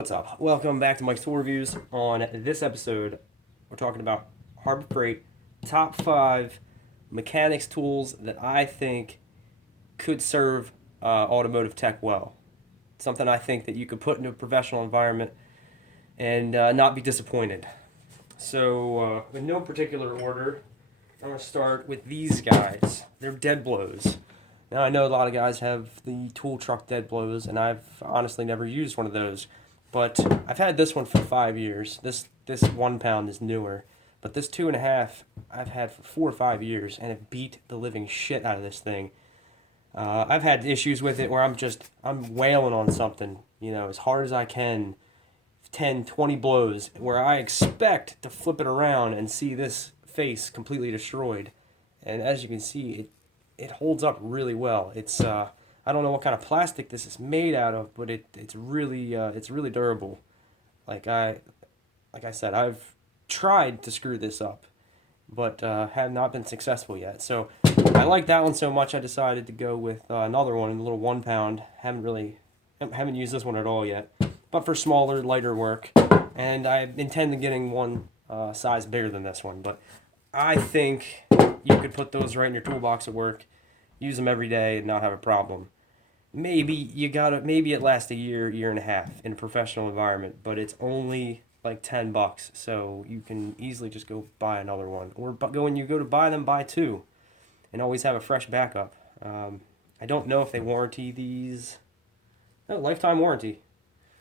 What's up? Welcome back to Mike's Tool Reviews. On this episode, we're talking about Harbor Freight top 5 mechanics tools that I think could serve automotive tech well. Something I think that you could put into a professional environment and not be disappointed. So, in no particular order, I'm going to start with these guys. They're dead blows. Now, I know a lot of guys have the tool truck dead blows, and I've honestly never used one of those. But I've had this one for 5 years. This 1 pound is newer, but this 2.5 I've had for 4 or 5 years, and it beat the living shit out of this thing. I've had issues with it where I'm wailing on something, as hard as I can, 10, 20 blows, where I expect to flip it around and see this face completely destroyed. And as you can see, it holds up really well. I don't know what kind of plastic this is made out of, but it's really durable. Like I said, I've tried to screw this up, but have not been successful yet. So I like that one so much, I decided to go with another one, a little 1 pound. Haven't used this one at all yet, but for smaller, lighter work. And I intend on getting one size bigger than this one. But I think you could put those right in your toolbox at work, use them every day, and not have a problem. Maybe it lasts a year and a half in a professional environment, but it's only like $10, so you can easily just go buy another one, or when you go to buy them, buy two, and always have a fresh backup. I don't know if they warranty these. No, lifetime warranty.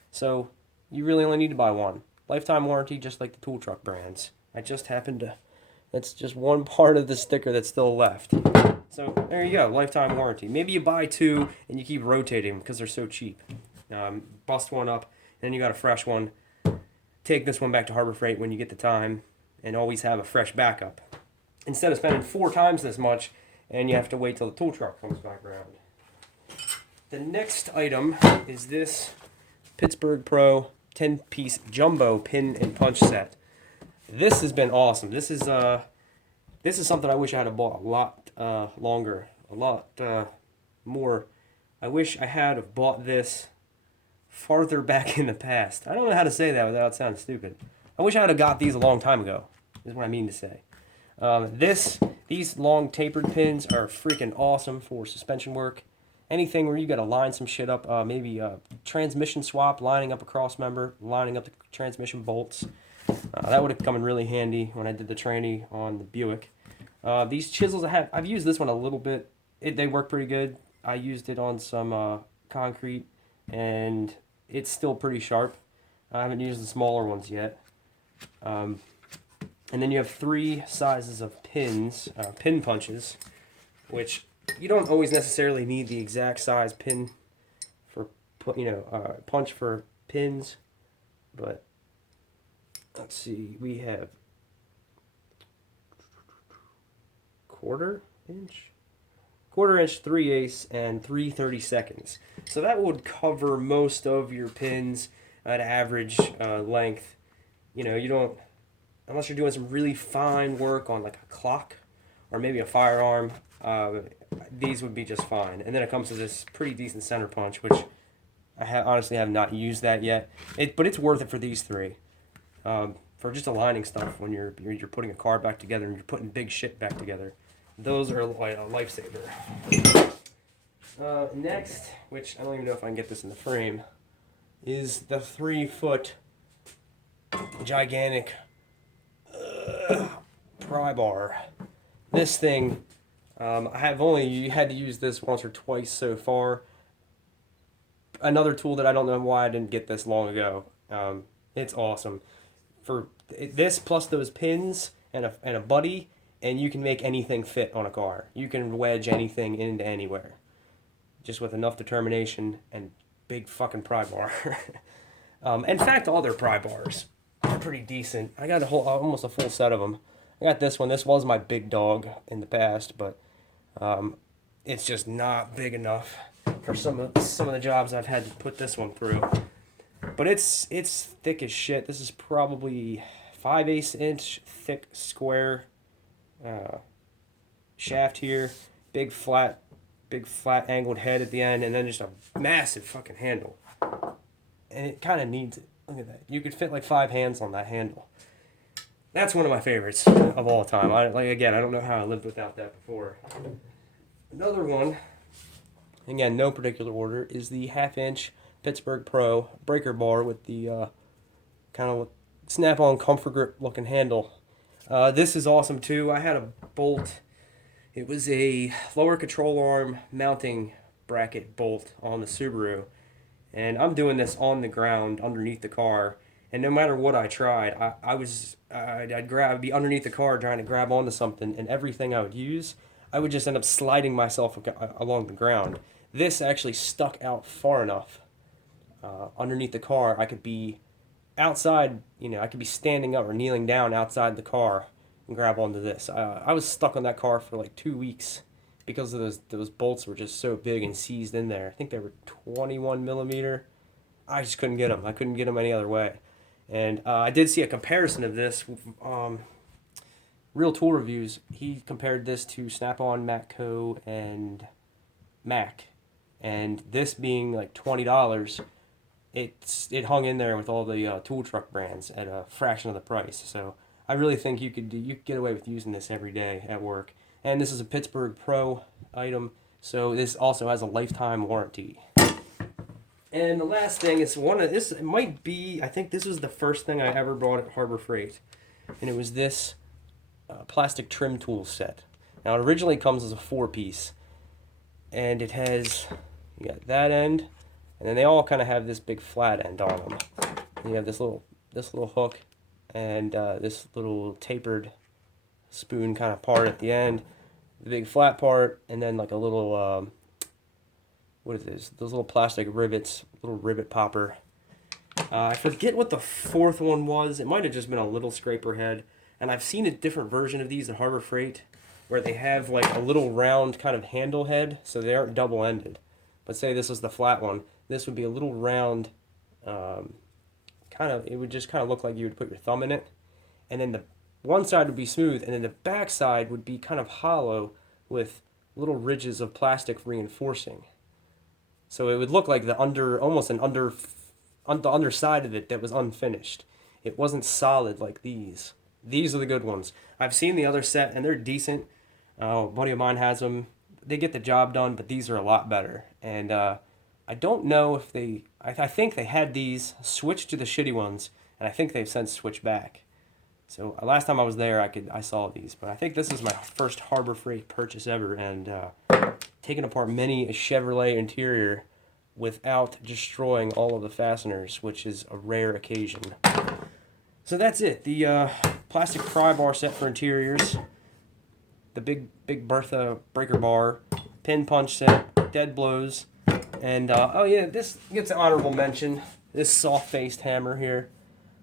So you really only need to buy one. Lifetime warranty, just like the tool truck brands. I just happened to. That's just one part of the sticker that's still left. So there you go, lifetime warranty. Maybe you buy two and you keep rotating because they're so cheap. Bust one up, and then you got a fresh one. Take this one back to Harbor Freight when you get the time, and always have a fresh backup. Instead of spending 4 times this much, and you have to wait till the tool truck comes back around. The next item is this Pittsburgh Pro 10-piece jumbo pin and punch set. This has been awesome. This is something I wish I had bought a lot longer, a lot more. I wish I had have bought this farther back in the past. I don't know how to say that without sounding stupid. I wish I had have got these a long time ago, is what I mean to say. These long tapered pins are freaking awesome for suspension work. Anything where you got to line some shit up, maybe a transmission swap, lining up a cross member, lining up the transmission bolts. That would have come in really handy when I did the trainee on the Buick. These chisels I've used this one a little bit. They work pretty good. I used it on some concrete, and it's still pretty sharp. I haven't used the smaller ones yet. And then you have 3 sizes of pins, pin punches, which you don't always necessarily need the exact size pin for punch for pins, but let's see, we have quarter inch, 3/8, and 3/32. So that would cover most of your pins at average length. You don't, unless you're doing some really fine work on like a clock or maybe a firearm, these would be just fine. And then it comes to this pretty decent center punch, which I honestly have not used that yet. But it's worth it for these 3. For just aligning stuff when you're putting a car back together and you're putting big shit back together. Those are a lifesaver. Next, which I don't even know if I can get this in the frame, is the 3-foot Gigantic Pry Bar. This thing, I have only had to use this once or twice so far. Another tool that I don't know why I didn't get this long ago. It's awesome. For this plus those pins and a buddy, and you can make anything fit on a car. You can wedge anything into anywhere, just with enough determination and big fucking pry bar. In fact, all their pry bars are pretty decent. I got almost a full set of them. I got this one. This was my big dog in the past, but it's just not big enough for some of the jobs I've had to put this one through. But it's thick as shit. This is probably 5/8 inch thick square shaft here, big flat angled head at the end, and then just a massive fucking handle. and it kind of needs it. Look at that. You could fit like 5 hands on that handle. That's one of my favorites of all time. I don't know how I lived without that before. Another one, again, no particular order, is the 1/2-inch Pittsburgh Pro breaker bar with the kind of snap-on comfort grip looking handle. This is awesome too. I had a bolt. It was a lower control arm mounting bracket bolt on the Subaru, and I'm doing this on the ground underneath the car. And no matter what I tried, I'd be underneath the car trying to grab onto something, and everything I would use, I would just end up sliding myself along the ground. This actually stuck out far enough underneath the car. I could be outside, I could be standing up or kneeling down outside the car and grab onto this. I was stuck on that car for like 2 weeks because of those bolts were just so big and seized in there. I think they were 21 millimeter. I just couldn't get them. I couldn't get them any other way. And I did see a comparison of this. Real Tool Reviews, he compared this to Snap-on, Matco, and Mac. And this being like $20, it hung in there with all the tool truck brands at a fraction of the price. So I really think you could get away with using this every day at work. And this is a Pittsburgh Pro item, so this also has a lifetime warranty. And the last thing is it might be, I think this was the first thing I ever bought at Harbor Freight, and it was this plastic trim tool set. Now it originally comes as a 4-piece, and it has, you got that end, and then they all kind of have this big flat end on them. And you have this little hook, and this little tapered spoon kind of part at the end, the big flat part, and then like a little what is this? Those little plastic rivets, little rivet popper. I forget what the 4th one was. It might have just been a little scraper head. And I've seen a different version of these at Harbor Freight where they have like a little round kind of handle head, so they aren't double-ended. But say this was the flat one. This would be a little round, it would just kind of look like you would put your thumb in it. And then the one side would be smooth, and then the back side would be kind of hollow with little ridges of plastic reinforcing. So it would look like the underside of it that was unfinished. It wasn't solid like these. These are the good ones. I've seen the other set, and they're decent. A buddy of mine has them. They get the job done, but these are a lot better. And I don't know if I think they had these, switched to the shitty ones, and I think they've since switched back. So last time I was there, I saw these. But I think this is my first Harbor Freight purchase ever, and taking apart many a Chevrolet interior without destroying all of the fasteners, which is a rare occasion. So that's it. The plastic pry bar set for interiors, the big Bertha breaker bar, pin punch set, dead blows, and this gets an honorable mention. This soft-faced hammer here.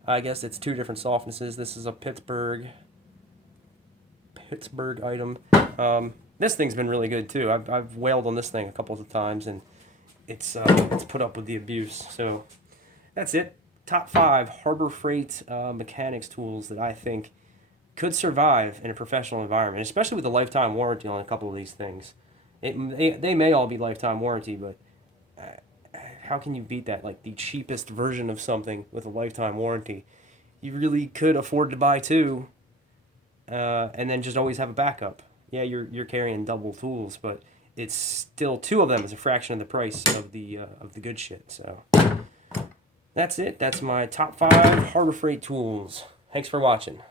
I guess it's 2 different softnesses. This is a Pittsburgh item. This thing's been really good too. I've wailed on this thing a couple of times, and it's put up with the abuse. So that's it. Top 5 Harbor Freight mechanics tools that I think could survive in a professional environment, especially with a lifetime warranty on a couple of these things. They may all be lifetime warranty, but how can you beat that? Like the cheapest version of something with a lifetime warranty. You really could afford to buy 2, and then just always have a backup. Yeah, you're carrying double tools, but it's still 2 of them is a fraction of the price of the good shit. So that's it. That's my top 5 Harbor Freight tools. Thanks for watching.